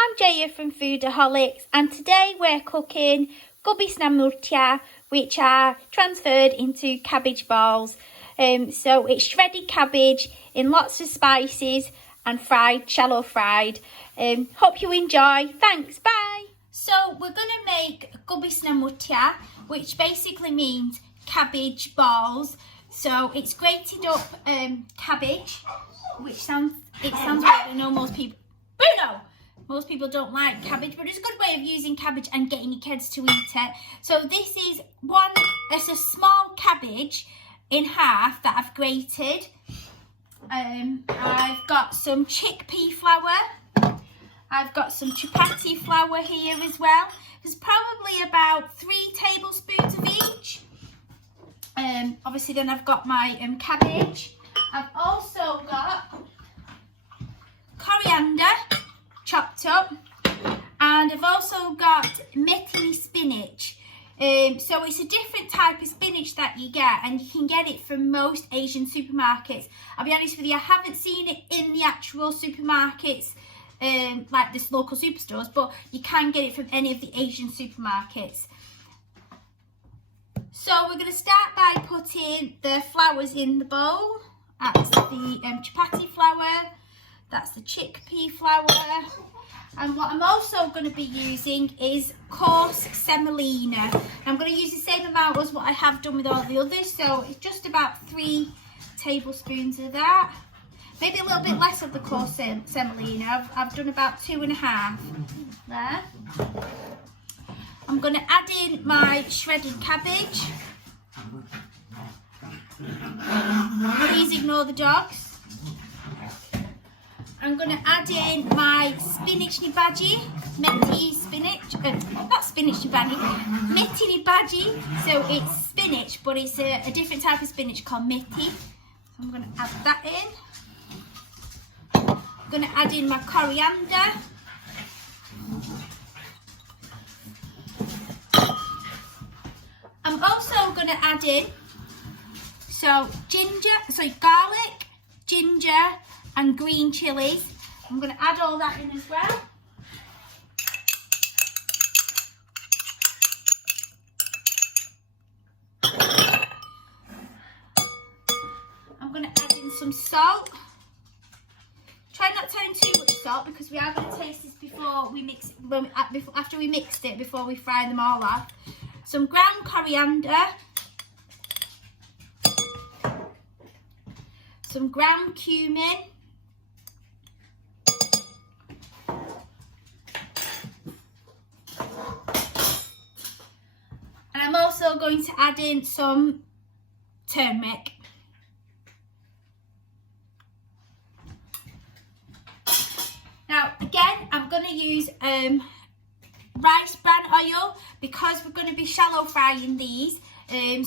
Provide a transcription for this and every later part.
I'm Jaya from Foodaholics, and today we're cooking Kobi Muthia, which are transferred into cabbage balls. So it's shredded cabbage in lots of spices and fried, shallow fried. Hope you enjoy. Thanks, bye. So we're going to make Kobi Muthia, which basically means cabbage balls. So it's grated up cabbage, which sounds weird. I know most people don't like cabbage, but it's a good way of using cabbage and getting your kids to eat it. So this is it's a small cabbage in half that I've grated. I've got some chickpea flour. I've got some chapati flour here as well. There's probably about 3 tablespoons of each. Obviously then I've got my cabbage. I've also got coriander chopped up, and I've also got methi spinach. So it's a different type of spinach that you get, and you can get it from most Asian supermarkets. I'll be honest with you, I haven't seen it in the actual supermarkets, like this local superstores, but you can get it from any of the Asian supermarkets. So we're going to start by putting the flours in the bowl. That's the chapati flour, that's the chickpea flour, and what I'm also going to be using is coarse semolina. I'm going to use the same amount as what I have done with all the others, so it's just about 3 tablespoons of that. Maybe a little bit less of the coarse semolina. I've done about 2.5 there. I'm going to add in my shredded cabbage. Please ignore the dogs. I'm going to add in my spinach nibaji, methi spinach, not spinach nibaji, methi nibaji. So it's spinach, but it's a different type of spinach called methi. So I'm going to add that in. I'm going to add in my coriander. I'm also going to add in garlic, ginger and green chilies. I'm going to add all that in as well. I'm going to add in some salt. Try not to add in too much salt because we are going to taste this before we mix it, after we mixed it, before we fry them all up. Some ground coriander, some ground cumin, and I'm also going to add in some turmeric. Now again, I'm going to use rice bran oil because we're going to be shallow frying these.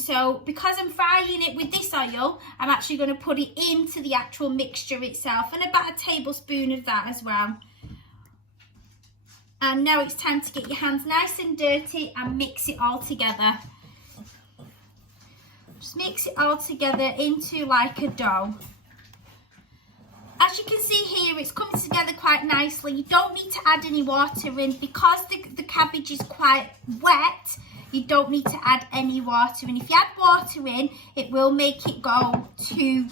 So because I'm frying it with this oil, I'm actually going to put it into the actual mixture itself, and about a tablespoon of that as well. And now it's time to get your hands nice and dirty and mix it all together. Just mix it all together into like a dough. As you can see here, it's coming together quite nicely. You don't need to add any water in because the cabbage is quite wet. You don't need to add any water in. If you add water in, it will make it go too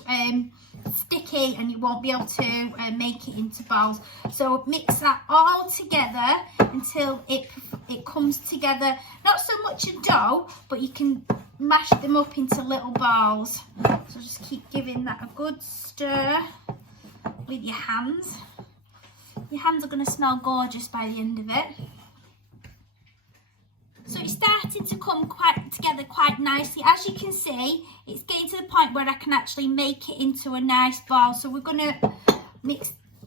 sticky and you won't be able to make it into balls. So mix that all together until it comes together. Not so much a dough, but you can mash them up into little balls. So just keep giving that a good stir with your hands. Your hands are going to smell gorgeous by the end of it. So it's starting to come together quite nicely. As you can see, it's getting to the point where I can actually make it into a nice ball. So we're going to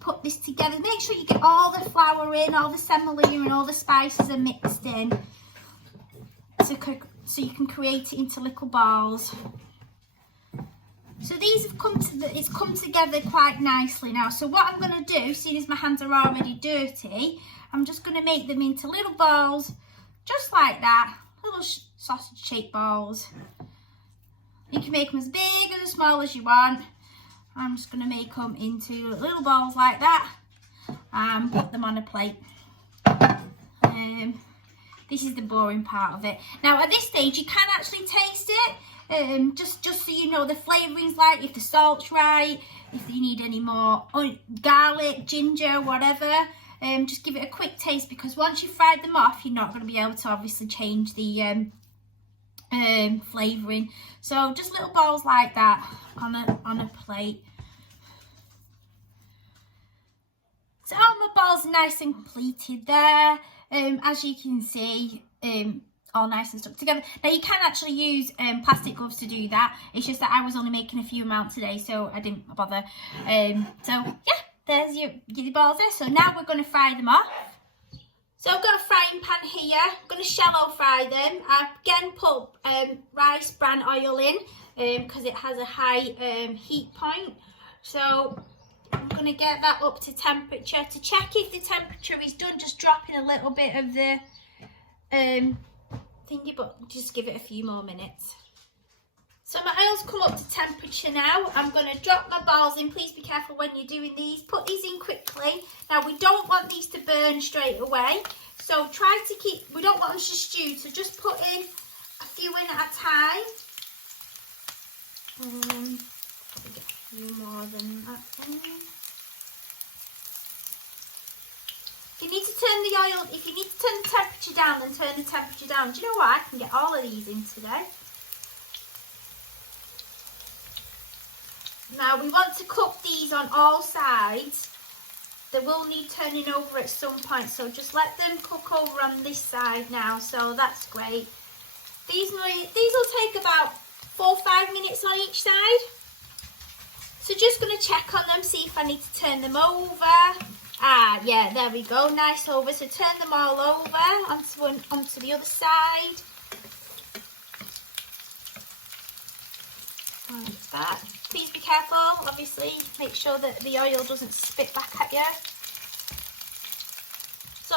put this together. Make sure you get all the flour in, all the semolina and all the spices are mixed in, so you can create it into little balls. So these have it's come together quite nicely now. So what I'm going to do, seeing as my hands are already dirty, I'm just going to make them into little balls, just like that, little sausage-shaped balls. You can make them as big or as small as you want. I'm just going to make them into little balls like that and put them on a plate. This is the boring part of it. Now at this stage you can actually taste it, just so you know the flavourings, like if the salt's right, if you need any more garlic, ginger, whatever. Just give it a quick taste, because once you've fried them off, you're not going to be able to obviously change the flavouring. So just little balls like that on a plate. So all my balls are nice and completed there. As you can see, all nice and stuck together. Now you can actually use plastic gloves to do that. It's just that I was only making a few amounts today, so I didn't bother. So yeah, there's your balls there. So now we're going to fry them off. So I've got a frying pan here. I'm going to shallow fry them. I've again put rice bran oil in because it has a high heat point. So I'm going to get that up to temperature. To check if the temperature is done, just drop in a little bit of the thingy, but just give it a few more minutes. So my oil's come up to temperature now. I'm going to drop my balls in. Please be careful when you're doing these. Put these in quickly. Now we don't want these to burn straight away. So try to keep, we don't want them to stew. So just put in a few in at a time. Probably get a few more than that. If you need to turn the oil, if you need to turn the temperature down, then turn the temperature down. Do you know what? I can get all of these in today. Now we want to cook these on all sides. They will need turning over at some point, so just let them cook over on this side now. So that's great. These will take about 4 or 5 minutes on each side. So just going to check on them, see if I need to turn them over. Ah, yeah, there we go, nice over. So turn them all over onto the other side. Like that. Please be careful, obviously, make sure that the oil doesn't spit back at you. So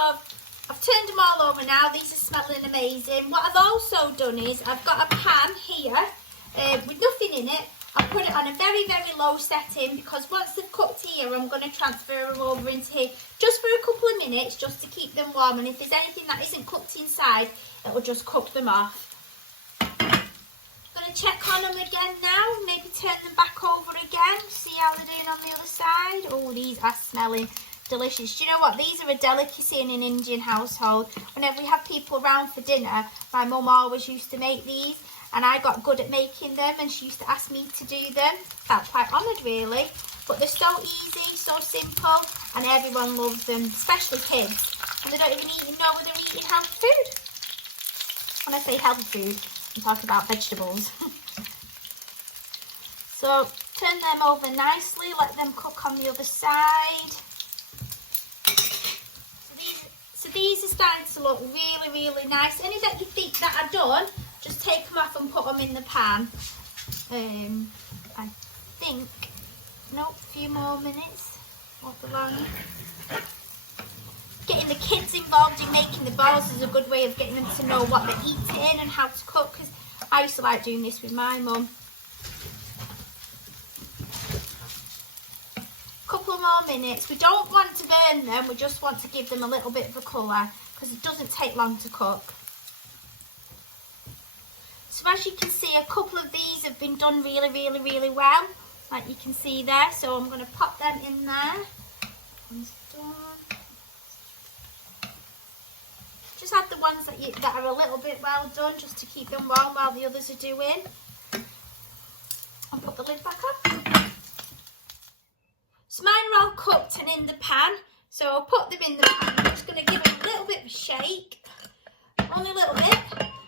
I've turned them all over now. These are smelling amazing. What I've also done is I've got a pan here with nothing in it. I've put it on a very, very low setting, because once they've cooked here, I'm going to transfer them over into here just for a couple of minutes, just to keep them warm. And if there's anything that isn't cooked inside, it will just cook them off. Going to check on them again now, maybe turn them back over again, see how they're doing on the other side. Oh, these are smelling delicious. Do you know what? These are a delicacy in an Indian household. Whenever we have people around for dinner, my mum always used to make these, and I got good at making them, and she used to ask me to do them. Felt quite honoured, really. But they're so easy, so simple, and everyone loves them, especially kids. And they don't even know whether they're eating healthy food. When I say healthy food, I'm talking about vegetables. So turn them over nicely, let them cook on the other side. So these are starting to look really, really nice. Any that you think that are done, just take them off and put them in the pan. I think, nope, a few more minutes. Won't be long. Getting the kids involved in making the balls is a good way of getting them to know what they're eating and how to cook, because I used to like doing this with my mum. Couple more minutes. We don't want to burn them, we just want to give them a little bit of a colour, because it doesn't take long to cook. So as you can see, a couple of these have been done really, really, really well, like you can see there. So I'm going to pop them in there. One's done. Just add the ones that are a little bit well done, just to keep them warm while the others are doing. And put the lid back on. So mine are all cooked and in the pan. So I'll put them in the pan. I'm just going to give them a little bit of a shake. Only a little bit.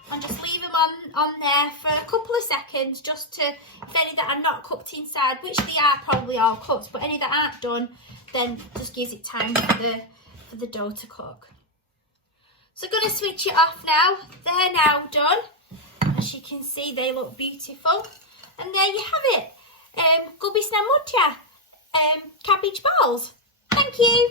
And just leave them on there for a couple of seconds, just to, if any that are not cooked inside, which they are probably all cooked, but any that aren't done, then just gives it time for the dough to cook. So I'm going to switch it off now. They're now done. As you can see, they look beautiful. And there you have it. Kobi Muthia cabbage balls. Thank you.